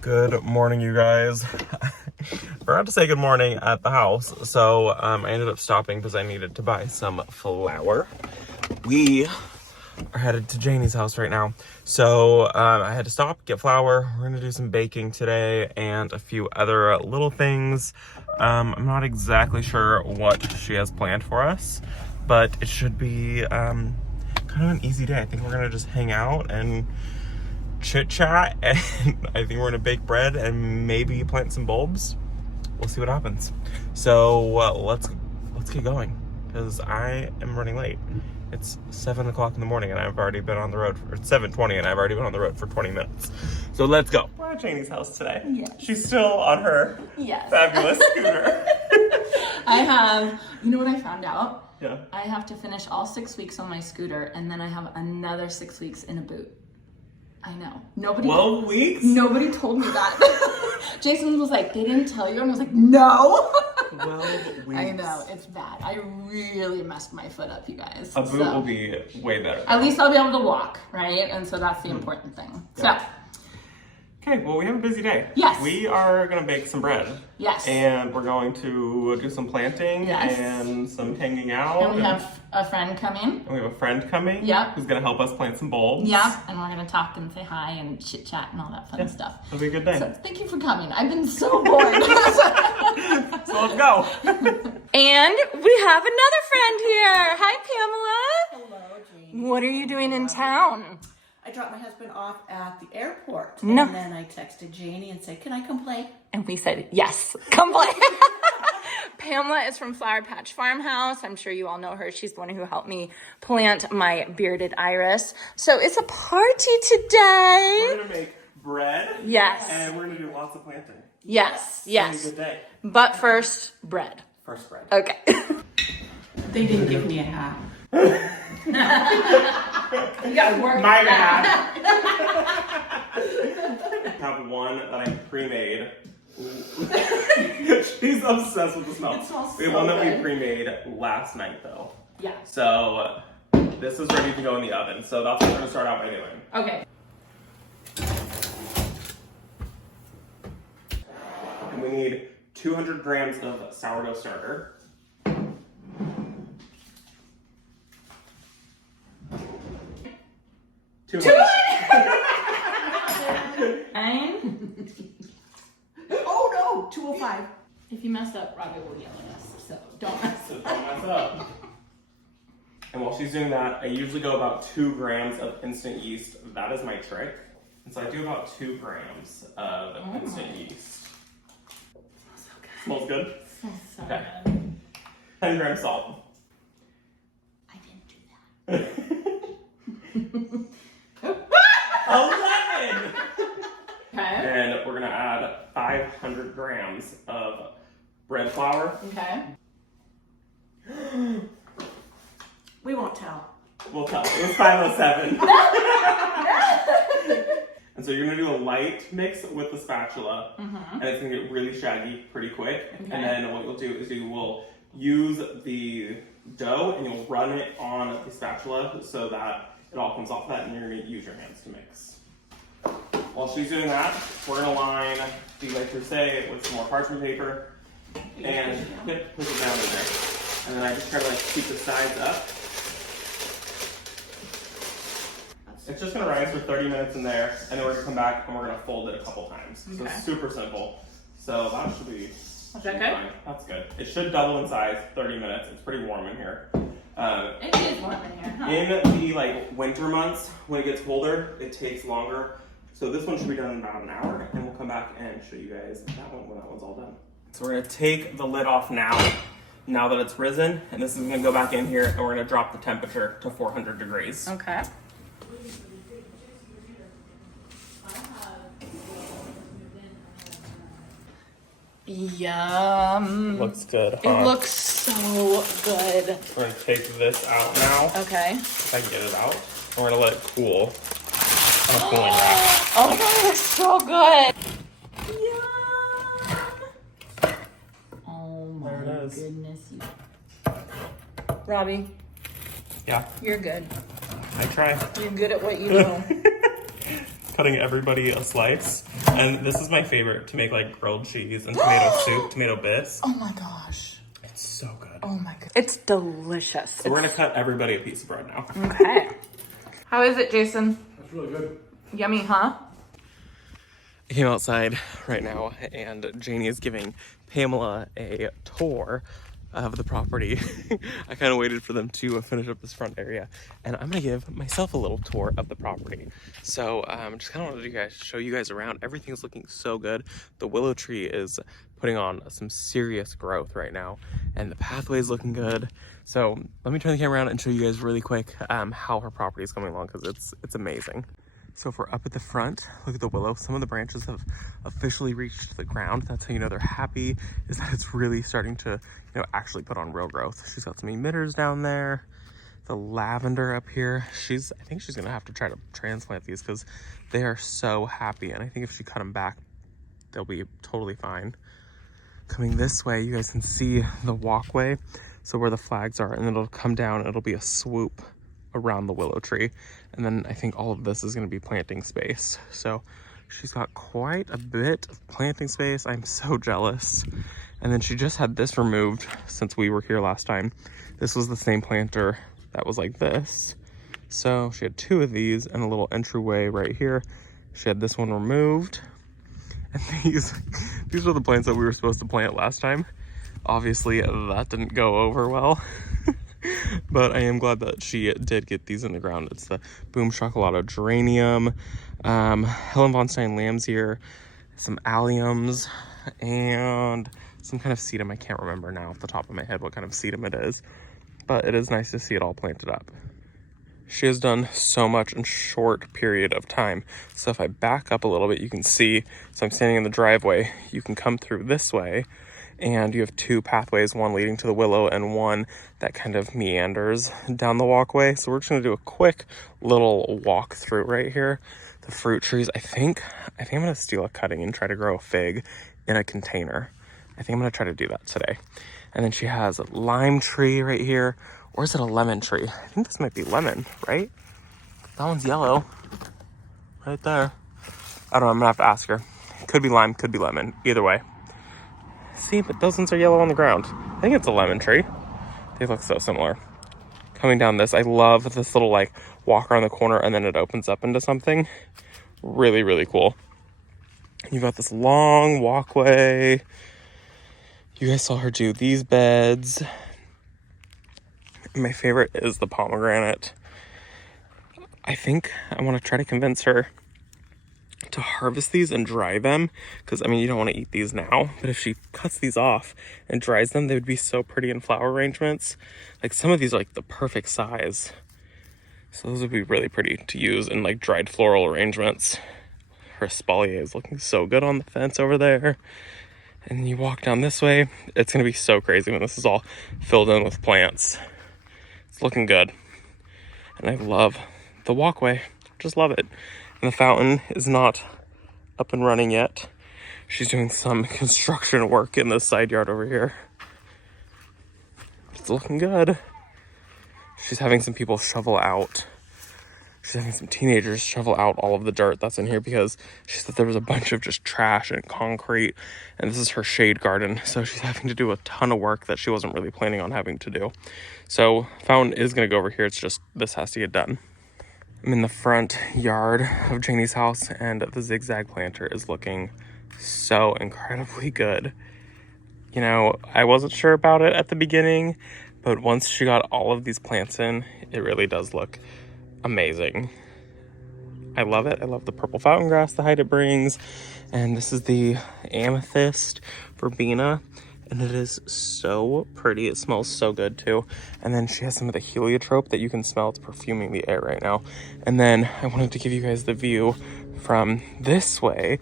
Good morning, you guys. Forgot to say good morning at the house, so I ended up stopping because I needed to buy some flour. We are headed to Janey's house right now, so I had to stop, get flour. We're gonna do some baking today and a few other little things. I'm not exactly sure what she has planned for us, but it should be kind of an easy day. I think we're gonna just hang out and chit chat, and I think we're gonna bake bread and maybe plant some bulbs. We'll see what happens. So let's get going because I am running late. It's 7 o'clock in the morning and I've already been on the road for 7:20 and I've already been on the road for 20 minutes. So let's go. We're at Janey's house today. Yes. She's still on her fabulous scooter. I have, you know what I found out? Yeah. I have to finish all 6 weeks on my scooter and then I have another 6 weeks in a boot. I know. 12 weeks? Nobody told me that. Jason was like, they didn't tell you? And I was like, no. 12 weeks. I know, it's bad. I really messed my foot up, you guys. A boot will be way better. At least I'll be able to walk, right? And so that's the important thing. Yeah. So. Okay, well, we have a busy day. Yes. We are gonna bake some bread. Yes. And we're going to do some planting and some hanging out. And we have a friend coming. And we have a friend coming. Yep. Who's gonna help us plant some bulbs. Yeah, and we're gonna talk and say hi and chit chat and all that fun stuff. It'll be a good day. So thank you for coming. I've been so bored. So let's go. And we have another friend here. Hi, Pamela. Hello, Janey. What are you doing in town? I dropped my husband off at the airport. No. And then I texted Janey and said, can I come play? And we said, yes, come play. Pamela is from Flower Patch Farmhouse. I'm sure you all know her. She's the one who helped me plant my bearded iris. So it's a party today. We're gonna make bread. Yes. And we're gonna do lots of planting. Yes, yes. It's gonna be a good day. But first, bread. First bread. Okay. They didn't give me a hat. You gotta work. My bad. I have one that I pre-made. She's obsessed with the smell. It smells We have so one that we good. pre-made last night though. Yeah. So this is ready to go in the oven. So that's what we're gonna start out by doing. Okay. And we need 200 grams of sourdough starter. Oh no, 205. If you mess up, Robbie will yell at us. So don't mess So don't mess up. And while she's doing that, I usually go about 2 grams of instant yeast. That is my trick. And so I do about 2 grams of instant yeast. Smells good? so Okay. good. 10 grams salt. I didn't do that. 11! Okay. And we're gonna add 500 grams of bread flour. Okay. We won't tell. We'll tell. It was 507. And so you're gonna do a light mix with the spatula, and it's gonna get really shaggy pretty quick. Okay. And then what you'll do is you will use the dough and you'll run it on the spatula so that it all comes off that, and you're gonna use your hands to mix. While she's doing that, we're gonna line the like to say with some more parchment paper and push it down in there. And then I just try to like keep the sides up. It's just gonna rise for 30 minutes in there, and then we're gonna come back and we're gonna fold it a couple times. So Okay. it's super simple. So that should be Is that good? fine. That's good. It should double in size, 30 minutes. It's pretty warm in here. It is warm in here, huh? In the like winter months, when it gets colder, it takes longer. So this one should be done in about an hour, and we'll come back and show you guys that one when that one's all done. So we're gonna take the lid off now that it's risen, and this is gonna go back in here, and we're gonna drop the temperature to 400 degrees. Okay. Yum. Looks good, huh? It looks so good. We're gonna take this out now. Okay. If I can get it out. And we're gonna let it cool on a cooling rack. Oh my god, it looks so good. Yum. Oh my There it is. goodness. Robbie, Yeah, you're good. I try. You're good at what you do. Cutting everybody a slice, and And this is my favorite, to make like grilled cheese and tomato soup, tomato bisque. Oh my gosh. It's so good. Oh my god. It's delicious. So we're gonna cut everybody a piece of bread now. Okay. How is it, Jason? That's really good. Yummy, huh? I came outside right now and Janey is giving Pamela a tour of the property. I kind of waited for them to finish up this front area, and I'm gonna give myself a little tour of the property. So just kind of wanted to show you guys around. Everything is looking so good. The willow tree is putting on some serious growth right now, and the pathway is looking good. So let me turn the camera around and show you guys really quick how her property is coming along, because it's amazing. So if we're up at the front, look at the willow. Some of the branches have officially reached the ground. That's how you know they're happy, is that it's really starting to, actually put on real growth. She's got some emitters down there. The lavender up here. I think she's gonna have to try to transplant these because they are so happy. And I think if she cut them back, they'll be totally fine. Coming this way, you guys can see the walkway. So where the flags are, and it'll come down, it'll be a swoop around the willow tree. And then I think all of this is going to be planting space. So she's got quite a bit of planting space. I'm so jealous. And then she just had this removed since we were here last time. This was the same planter that was like this. So she had 2 of these and a little entryway right here. She had this one removed. And these were the plants that we were supposed to plant last time. Obviously that didn't go over well. But I am glad that she did get these in the ground. It's the Boom Chocolate Geranium, Helen von Stein lamb's ear, some alliums, and some kind of sedum. I can't remember now off the top of my head what kind of sedum it is, but it is nice to see it all planted up. She has done so much in a short period of time. So if I back up a little bit, you can see, so I'm standing in the driveway, you can come through this way, and you have 2 pathways, one leading to the willow and one that kind of meanders down the walkway. So we're just gonna do a quick little walk through right here. The fruit trees, I think I'm gonna steal a cutting and try to grow a fig in a container. I think I'm gonna try to do that today. And then she has a lime tree right here. Or is it a lemon tree? I think this might be lemon, right? That one's yellow right there. I don't know, I'm gonna have to ask her. Could be lime, could be lemon, either way. See, but those ones are yellow on the ground. I think it's a lemon tree. They look so similar. Coming down this, I love this little like walk around the corner and then it opens up into something. Really, really cool. You've got this long walkway. You guys saw her do these beds. My favorite is the pomegranate. I think I want to try to convince her to harvest these and dry them, because I mean, you don't want to eat these now, but if she cuts these off and dries them, they would be so pretty in flower arrangements. Like some of these are like the perfect size, so those would be really pretty to use in like dried floral arrangements. Her espalier is looking so good on the fence over there. And you walk down this way, it's gonna be so crazy when this is all filled in with plants. It's looking good. And I love the walkway, just love it. And the fountain is not up and running yet. She's doing some construction work in the side yard over here. It's looking good. She's having some people shovel out. She's having some teenagers shovel out all of the dirt that's in here because she said there was a bunch of just trash and concrete. And this is her shade garden. So she's having to do a ton of work that she wasn't really planning on having to do. So fountain is going to go over here. It's just this has to get done. I'm in the front yard of Janey's house and the zigzag planter is looking so incredibly good. You know, I wasn't sure about it at the beginning, but once she got all of these plants in, it really does look amazing. I love it. I love the purple fountain grass, the height it brings. And this is the amethyst verbena. And it is so pretty. It smells so good too. And then she has some of the heliotrope that you can smell. It's perfuming the air right now. And then I wanted to give you guys the view from this way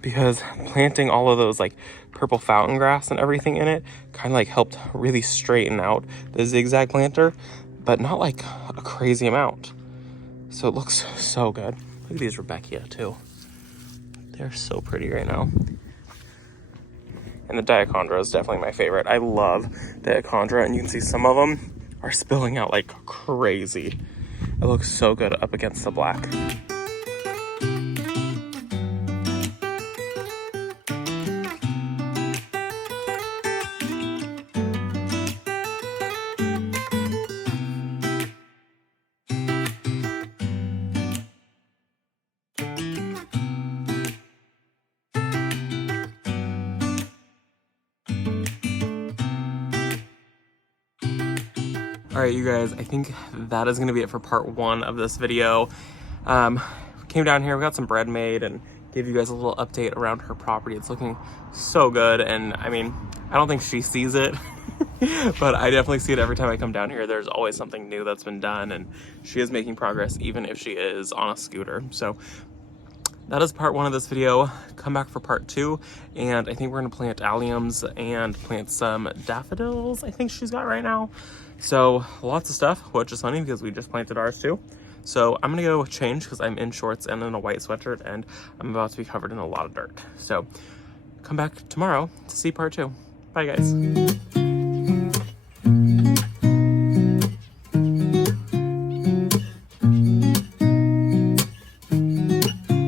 because planting all of those like purple fountain grass and everything in it kind of like helped really straighten out the zigzag planter, but not like a crazy amount. So it looks so good. Look at these Rebecca too. They're so pretty right now. And the diachondra is definitely my favorite. I love diachondra, and you can see some of them are spilling out like crazy. It looks so good up against the black. All right, you guys, I think that is gonna be it for part 1 of this video. Came down here, we got some bread made and gave you guys a little update around her property. It's looking so good, and I mean, I don't think she sees it, but I definitely see it every time I come down here. There's always something new that's been done, and she is making progress even if she is on a scooter. So that is part 1 of this video. Come back for part 2, and I think we're gonna plant alliums and plant some daffodils, I think she's got right now. So lots of stuff, which is funny because we just planted ours too. So I'm gonna go change because I'm in shorts and in a white sweatshirt, and I'm about to be covered in a lot of dirt. So come back tomorrow to see part 2. Bye guys.